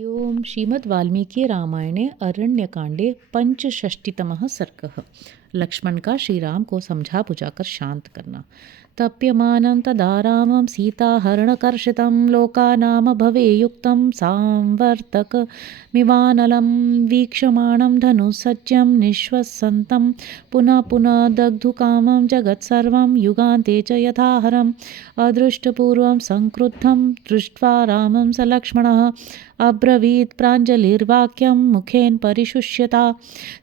ओम श्रीमद् वाल्मीकि रामायणे अरण्यकांडे पंचषष्टितमः सर्गः। लक्ष्मण का श्री राम को समझा बुझाकर शांत करना। तप्यमानं तदा रामं सीताहरणकर्षितं लोकानाम भवेयुक्तं सांवर्तकमिवानलं वीक्षमाणं धनुसज्जं निःश्वसन्तं पुनः पुनः दग्धुकामं जगत्सर्वं युगान्ते च यथाहरम् अदृष्टपूर्वं संक्रुद्धं दृष्ट्वा रामं स लक्ष्मणः अब्रवीत प्रांजलिर्वाक्यम मुखेन परिशुष्यता।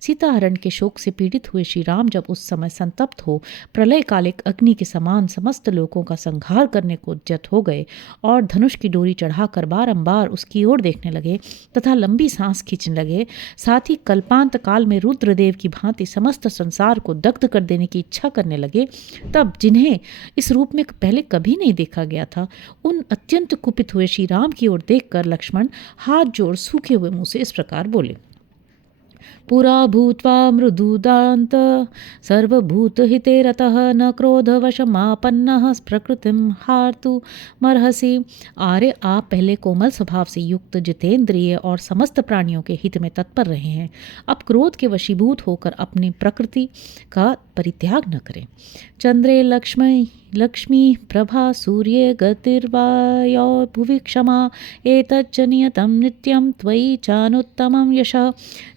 सीताहरण के शोक से पीड़ित हुए श्री राम जब उस समय संतप्त हो प्रलय कालिक अग्नि के समान समस्त लोगों का संहार करने को उद्यत हो गए और धनुष की डोरी चढ़ाकर बारंबार उसकी ओर देखने लगे तथा लंबी सांस खींचने लगे, साथ ही कल्पांत काल में रुद्रदेव की भांति समस्त संसार को दग्ध कर देने की इच्छा करने लगे, तब जिन्हें इस रूप में पहले कभी नहीं देखा गया था, उन अत्यंत कुपित हुए श्री राम की ओर देखकर लक्ष्मण हाथ जोड़ सूखे हुए मुंह से इस प्रकार बोले। पुरा भूत्वा मृदुदान्त सर्वभूतहिते रतः न क्रोधवशमापन्नः प्रकृतिं हार्तुमर्हसि। आर्य, आप पहले कोमल स्वभाव से युक्त जितेंद्रिय और समस्त प्राणियों के हित में तत्पर रहे हैं, अब क्रोध के वशीभूत होकर अपनी प्रकृति का परित्याग न करें। चंद्रे लक्ष्मी प्रभा सूर्ये गतिर्वायो भुवि क्षमा एतच्च नियतं नित्यं त्वयि चानुत्तमं यशः।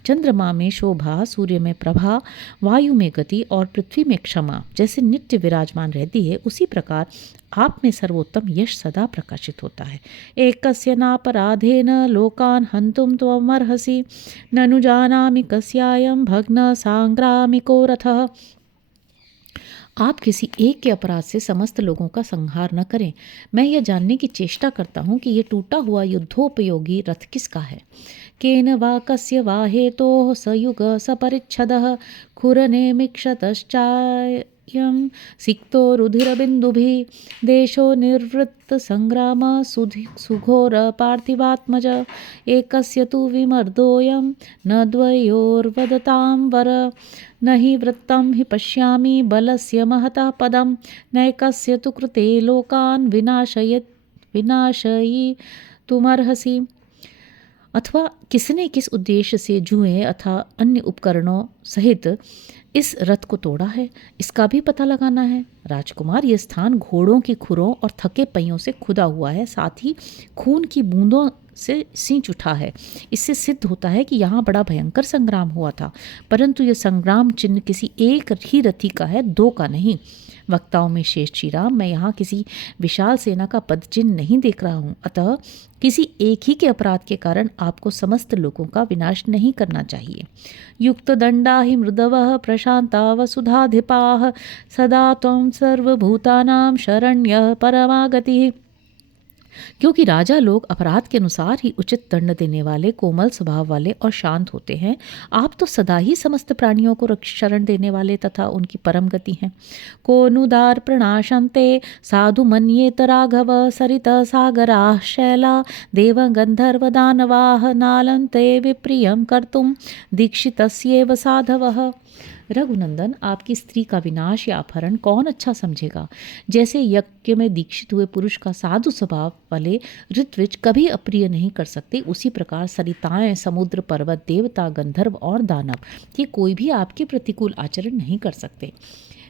चंद्रमा में शोभा, सूर्य में प्रभा, वायु में गति और पृथ्वी में क्षमा जैसे नित्य विराजमान रहती है, उसी प्रकार आप में सर्वोत्तम यश सदा प्रकाशित होता है। एकस्य नापराधेन लोकान् हन्तुं त्वमर्हसि ननु जानामि कस्यायं भग्न सांग्रामिको रथः। आप किसी एक के अपराध से समस्त लोगों का संहार न करें। मैं यह जानने की चेष्टा करता हूँ कि यह टूटा हुआ युद्धोपयोगी रथ किसका है। केन वा कस्य वा हेतोः सयुग सपरिच्छदः खुरनेमिक्षतश्चायं सिक्तो रुधिरबिन्दुभिः देशो निर्वृत्त संग्राम सुघोर पार्थिवात्मज एकस्य तु विमर्दोऽयं न द्वयोर्वदतां वर न हि वृत्तं हि पश्यामि बलस्य महतः पदं नैकस्य तु कृते लोकान् विनाशयितुमर्हसि। अथवा किसने किस उद्देश्य से जुएं अथवा अन्य उपकरणों सहित इस रथ को तोड़ा है, इसका भी पता लगाना है। राजकुमार, यह स्थान घोड़ों की खुरों और थके पहियों से खुदा हुआ है, साथ ही खून की बूंदों से सींच उठा है। इससे सिद्ध होता है कि यहाँ बड़ा भयंकर संग्राम हुआ था, परंतु यह संग्राम चिन्ह किसी एक ही रथी का है, दो का नहीं। वक्ताओं में श्रेष्ठ श्री राम, मैं यहाँ किसी विशाल सेना का पद चिन्ह नहीं देख रहा हूँ, अतः किसी एक ही के अपराध के कारण आपको समस्त लोगों का विनाश नहीं करना चाहिए। युक्त दंडा ही मृदवः प्रशांता वसुधाधिपाः सदा त्वं सर्वभूतानां शरण्यः परमागतिः। क्योंकि राजा लोग अपराध के अनुसार ही उचित दंड देने वाले, कोमल स्वभाव वाले और शांत होते हैं, आप तो सदा ही समस्त प्राणियों को शरण देने वाले तथा उनकी परम गति हैं। कोनुदार प्रणाशंते साधु मन्येत राघव सरित सागरा शैला देव गंधर्व दानवाः नालन्ते विप्रियं कर्तुं दीक्षितस्येव साधवः। रघुनंदन, आपकी स्त्री का विनाश या अपहरण कौन अच्छा समझेगा। जैसे यज्ञ में दीक्षित हुए पुरुष का साधु स्वभाव वाले ऋत्विज कभी अप्रिय नहीं कर सकते, उसी प्रकार सरिताएं, समुद्र, पर्वत, देवता, गंधर्व और दानव, ये कोई भी आपके प्रतिकूल आचरण नहीं कर सकते।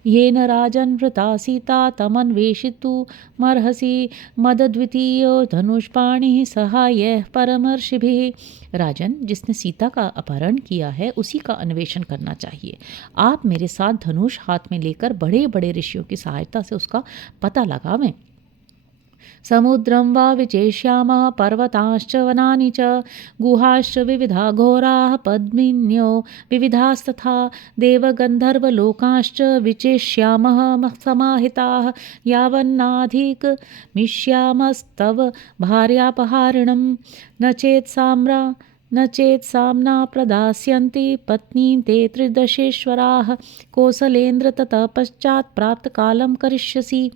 येन राजन् वृता सीता तमन्वेषितुमर्हसि मदद्वितीयो धनुष्पाणिः सहायः परमर्षिभिः। राजन, जिसने सीता का अपहरण किया है उसी का अन्वेषण करना चाहिए। आप मेरे साथ धनुष हाथ में लेकर बड़े बड़े ऋषियों की सहायता से उसका पता लगावें। समुद्रं वा विचेष्यामः पर्वतांश्च वनानि च गुहाश्च विविधा घोराः पद्मिन्यो विविधास्तथा देवगन्धर्वलोकांश्च विचेष्यामः समाहिताः यावन्नाधिगमिष्यामस्तव भार्यापहारिणं न चेत् साम्ना प्रदास्यन्ति पत्नीं ते त्रिदशेश्वराः कौसलेन्द्र ततः पश्चात् प्राप्त कालम करिष्यसि।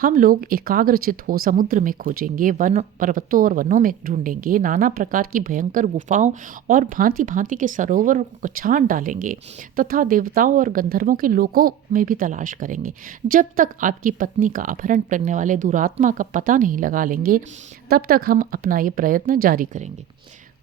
हम लोग एकाग्रचित हो समुद्र में खोजेंगे, वन पर्वतों और वनों में ढूंढेंगे, नाना प्रकार की भयंकर गुफाओं और भांति भांति के सरोवरों को छान डालेंगे तथा देवताओं और गंधर्वों के लोकों में भी तलाश करेंगे। जब तक आपकी पत्नी का अपहरण करने वाले दुरात्मा का पता नहीं लगा लेंगे, तब तक हम अपना ये प्रयत्न जारी करेंगे।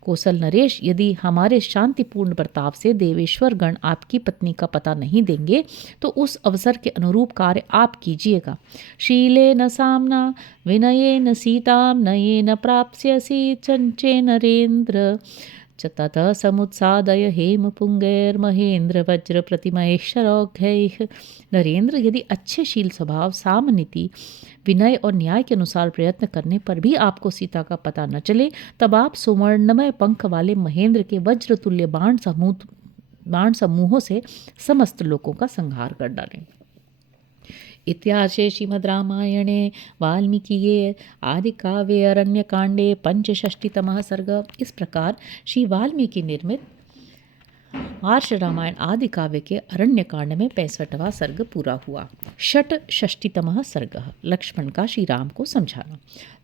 कौशल नरेश, यदि हमारे शांतिपूर्ण बर्ताव से देवेश्वर गण आपकी पत्नी का पता नहीं देंगे तो उस अवसर के अनुरूप कार्य आप कीजिएगा। शीलेन साम्ना विनयेन सीताम नयेन प्राप्स्यसि चंचे नरेंद्र च ततः समुत्सादय हेम पुंगैर्महेंद्र वज्र प्रतिमैश्वरौघ्यैः। नरेंद्र, यदि अच्छे शील स्वभाव, सामनीति, विनय और न्याय के अनुसार प्रयत्न करने पर भी आपको सीता का पता न चले, तब आप सुवर्णमय पंख वाले महेंद्र के वज्र तुल्य बाण समूहों से समस्त लोगों का संहार कर डालें। इत्यार्षे श्रीमद् रामायणे वाल्मीकिये आदिकाव्ये अरण्यकांडे पंचषष्टितमः सर्ग। इस प्रकार श्री वाल्मीकि निर्मित आर्ष रामायण आदि काव्य के अरण्य कांड में 65वां सर्ग पूरा हुआ। षट्षष्टितमः सर्ग। लक्ष्मण का श्री राम को समझाना।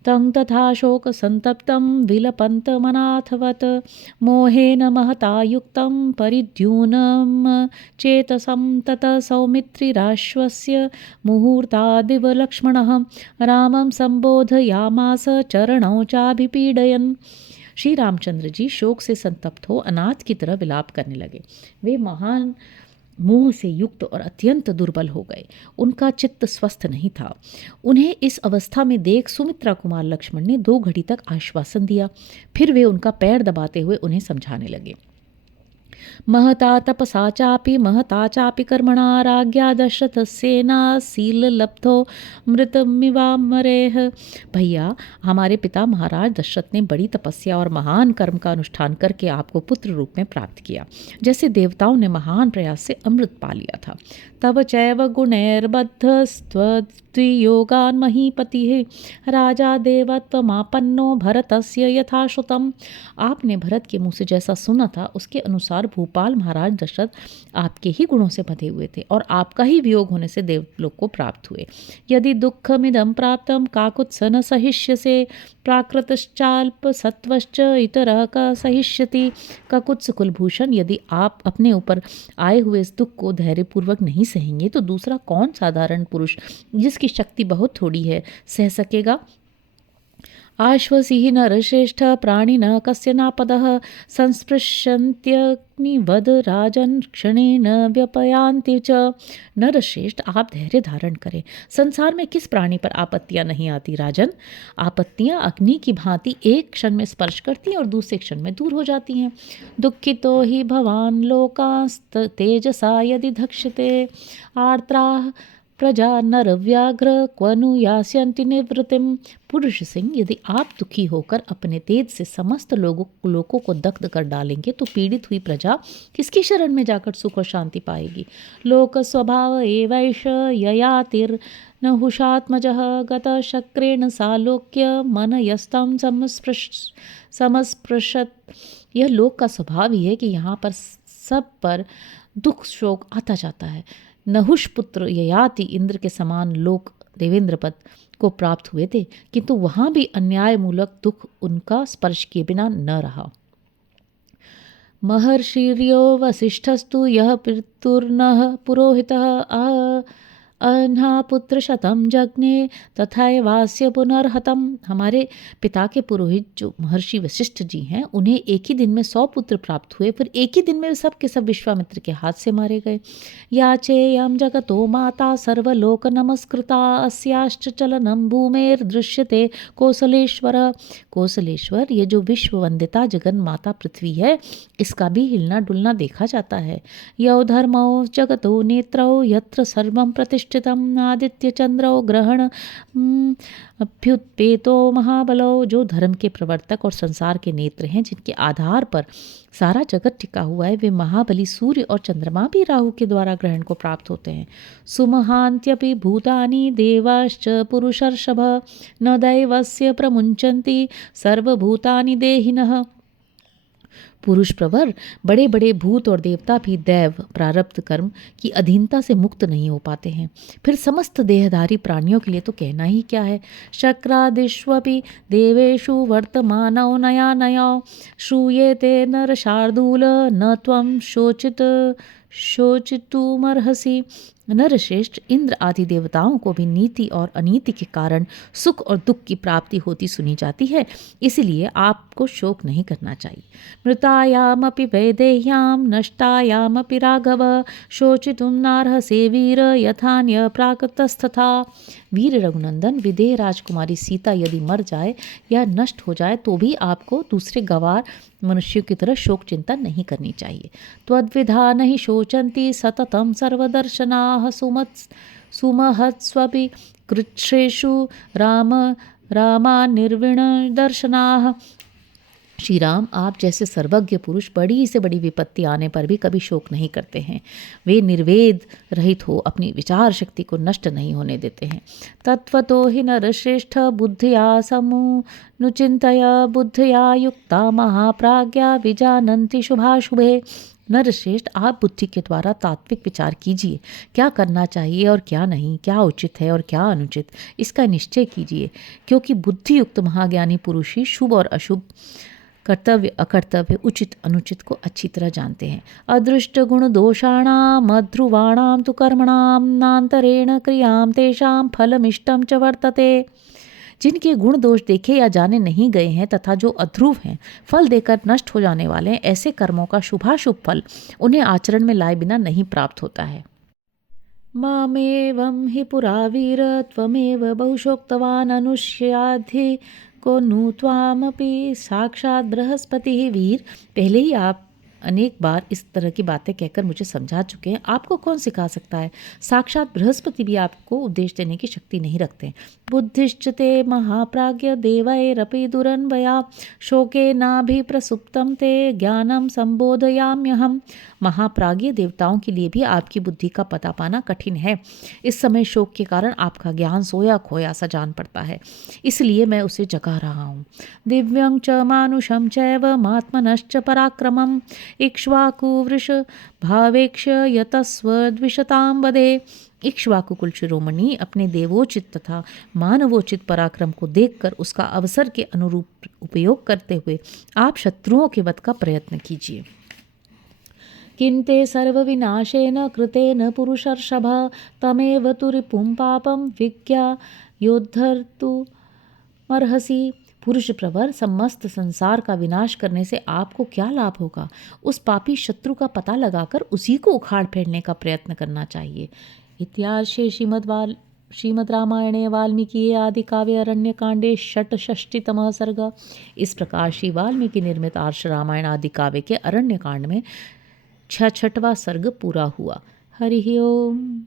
तं तथा शोक संतप्तं विलपन्त मनाथवत मोहेन महता युक्तं परिद्यूनं चेतसं तत सौमित्रिराश्वस्य मुहूर्तादिव लक्ष्मणः रामं संबोधयामास चरणौ चाभिपीडयन्। श्री रामचंद्र जी शोक से संतप्त हो अनाथ की तरह विलाप करने लगे। वे महान मोह से युक्त और अत्यंत दुर्बल हो गए। उनका चित्त स्वस्थ नहीं था। उन्हें इस अवस्था में देख सुमित्रा कुमार लक्ष्मण ने 2 घड़ी तक आश्वासन दिया। फिर वे उनका पैर दबाते हुए उन्हें समझाने लगे। महता तपसा चापि कर्मणा राज्ञा दशरथस्येनासील लब्धो मृतमिवामरेह। भैया, हमारे पिता महाराज दशरथ ने बड़ी तपस्या और महान कर्म का अनुष्ठान करके आपको पुत्र रूप में प्राप्त किया, जैसे देवताओं ने महान प्रयास से अमृत पा लिया था। तव चैव गुणैर्बद्धस्त्वद्वियोगान् महीपतिः राजा देवत्वमापन्नो भरतस्य यथाश्रुतम्। आपने भरत के मुँह से जैसा सुना था उसके अनुसार भूपाल महाराज दशरथ आपके ही गुणों से बंधे हुए थे और आपका ही वियोग होने से देवलोक को प्राप्त हुए। यदि दुःखमिदं प्राप्तं काकुत्स न सहिष्यसे प्राकृतश्चाल्प सत्वश्च इतरः क सहिष्यति। काकुत्स कुलभूषण, यदि आप अपने ऊपर आए हुए इस दुख को धैर्यपूर्वक नहीं सहेंगे तो दूसरा कौन साधारण पुरुष जिसकी शक्ति बहुत थोड़ी है सह सकेगा। आश्वसिहि नरश्रेष्ठ प्राणिन कस्य नापदः संस्पृशन्त्यग्निवद राजन् क्षणेन व्यपयान्ति च। नरश्रेष्ठ, आप धैर्य धारण करें। संसार में किस प्राणी पर आपत्तियां नहीं आती राजन। आपत्तियां अग्नि की भांति एक क्षण में स्पर्श करती हैं और दूसरे क्षण में दूर हो जाती हैं। दुःखितो हि भवान् लोकास्त तेजसा यदि धक्ष्यते आर्द्राः प्रजा नरव्याघ्र क्वनु यास्यन्ति निवृत्तिम। पुरुष सिंह, यदि आप दुखी होकर अपने तेज से समस्त लोगों को दग्ध कर डालेंगे तो पीड़ित हुई प्रजा किसकी शरण में जाकर सुख और शांति पाएगी। लोक स्वभाव एवैष ययातिर्न हुषात्मजः गत शक्रेण सालोक्य मन यस्तं समस्पृशत। यह लोक का स्वभाव ही है कि यहाँ पर सब पर दुख शोक आता जाता है। नहुष पुत्र ययाति इंद्र के समान लोक देवेंद्र पद को प्राप्त हुए थे, किंतु वहां भी अन्याय मूलक दुख उनका स्पर्श किए बिना न रहा। महर्षिर्यो वसिष्ठस्तु यह पितुर्नः पुरोहितः अह्ना पुत्र शतम जज्ञे तथैवास्य पुनर्हतम। हमारे पिता के पुरोहित जो महर्षि वशिष्ठ जी हैं, उन्हें एक ही दिन में 100 पुत्र प्राप्त हुए, फिर एक ही दिन में सब के सब विश्वामित्र के हाथ से मारे गए। याचेयं जगतो माता सर्वलोक नमस्कृता अस्याश्च चलनं भूमेर दृश्यते कौसलेश्वर। कौसलेश्वर, ये जो विश्व वंदिता जगन माता पृथ्वी है, इसका भी हिलना डुलना देखा जाता है। यौ धर्मौ जगतो नेत्रौ यत्र सर्वं प्रतिष्ठितम् आदित्य चंद्रो ग्रहण अभ्युत्पेतो महाबलो। जो धर्म के प्रवर्तक और संसार के नेत्र हैं, जिनके आधार पर सारा जगत टिका हुआ है, वे महाबली सूर्य और चंद्रमा भी राहु के द्वारा ग्रहण को प्राप्त होते हैं। सुमहान्त्यपि भूतानि देवाश्च पुरुषर्षभ न दैवस्य प्रमुंचन्ति सर्वभूतानि देहिनः। पुरुष प्रवर, बड़े बड़े भूत और देवता भी दैव प्रारब्ध कर्म की अधीनता से मुक्त नहीं हो पाते हैं। फिर समस्त देहधारी प्राणियों के लिए तो कहना ही क्या है। शक्रादिष्वपि देवेषु वर्तमानौ नया नया श्रूयेते नर शार्दूल न त्वं शोचितुमर्हसि। नरश्रेष्ठ, इंद्र आदि देवताओं को भी नीति और अनीति के कारण सुख और दुख की प्राप्ति होती सुनी जाती है, इसलिए आपको शोक नहीं करना चाहिए। मृतायामपि वैदेह्याम नष्टायामपि राघव शोचितुं नार्हसि वीर यथान्य प्राकृतस्तथा। वीर रघुनंदन, विदेह राजकुमारी सीता यदि मर जाए या नष्ट हो जाए तो भी आपको दूसरे गवार मनुष्यों की तरह शोक चिंता नहीं करनी चाहिए। त्वद्विधा नहीं शोचन्ति सततं सर्वदर्शनाः सुमहत्स्वपि कृच्छ्रेषु राम रामानिर्विण दर्शनाः। श्री राम, आप जैसे सर्वज्ञ पुरुष बड़ी से बड़ी विपत्ति आने पर भी कभी शोक नहीं करते हैं। वे निर्वेद रहित हो अपनी विचार शक्ति को नष्ट नहीं होने देते हैं। तत्वतो हि नरश्रेष्ठ बुद्धिया समुनुचिन्तय बुद्धिया युक्ता महाप्राज्ञा विजानन्ति शुभाशुभे। नरश्रेष्ठ, आप बुद्धि के द्वारा तात्विक विचार कीजिए। क्या करना चाहिए और क्या नहीं, क्या उचित है और क्या अनुचित, इसका निश्चय कीजिए, क्योंकि बुद्धियुक्त महाज्ञानी पुरुष ही शुभ और अशुभ, कर्तव्य अकर्तव्य, उचित अनुचित को अच्छी तरह जानते हैं। अदृष्ट गुण दोषाणाम अध्रुवाणाम तु कर्मणाम नान्तरेण क्रियाम तेषाम फलमिष्टम च वर्तते। जिनके गुण दोष देखे या जाने नहीं गए हैं तथा जो अध्रुव हैं, फल देकर नष्ट हो जाने वाले हैं, ऐसे कर्मों का शुभाशुभ फल उन्हें आचरण में लाए बिना नहीं प्राप्त होता है। मामेवं हि पुरा वीर त्वमेव बहुशोक्तवान् अनुष्याधि को नु त्वामपि साक्षात् बृहस्पति। वीर, पहले ही आप अनेक बार इस तरह की बातें कहकर मुझे समझा चुके हैं, आपको कौन सिखा सकता है। साक्षात बृहस्पति भी आपको उपदेश देने की शक्ति नहीं रखते। बुद्धिश्च ते महाप्राज्ञ देवैरपि दुरन्वया शोके नाभिप्रसुप्तं ते ज्ञानम संबोधयाम्यहम। महाप्राज्ञ देवताओं के लिए भी आपकी बुद्धि का पता पाना कठिन है। इस समय शोक के कारण आपका ज्ञान सोया खोया सा जान पड़ता है, इसलिए मैं उसे जगा रहा हूँ। दिव्यं च मानुषं चैव महात्मनश्च पराक्रमम् इक्ष्वाकुवृष भावेक्ष यतस्वद्विषतां वदे। इक्ष्वाकु कुल शिरोमणि अपने देवोचित तथा मानवोचित पराक्रम को देखकर उसका अवसर के अनुरूप उपयोग करते हुए आप शत्रुओं के वध का प्रयत्न कीजिए। किन्ते सर्वविनाशेन कृतेन पुरुषर्षभ तमेव तु रिपुं पापं विज्ञा योद्धर्तुमर्हसि। पुरुष प्रवर, समस्त संसार का विनाश करने से आपको क्या लाभ होगा। उस पापी शत्रु का पता लगाकर उसी को उखाड़ फेरने का प्रयत्न करना चाहिए। इत्यार्षे श्रीमद् रामायणे वाल्मीकि आदि काव्य अरण्य कांडे षट्षष्टितमः सर्ग। इस प्रकार श्री वाल्मीकि निर्मित आर्ष रामायण आदि काव्य के अरण्य कांड में 66वां सर्ग पूरा हुआ। हरि ओम।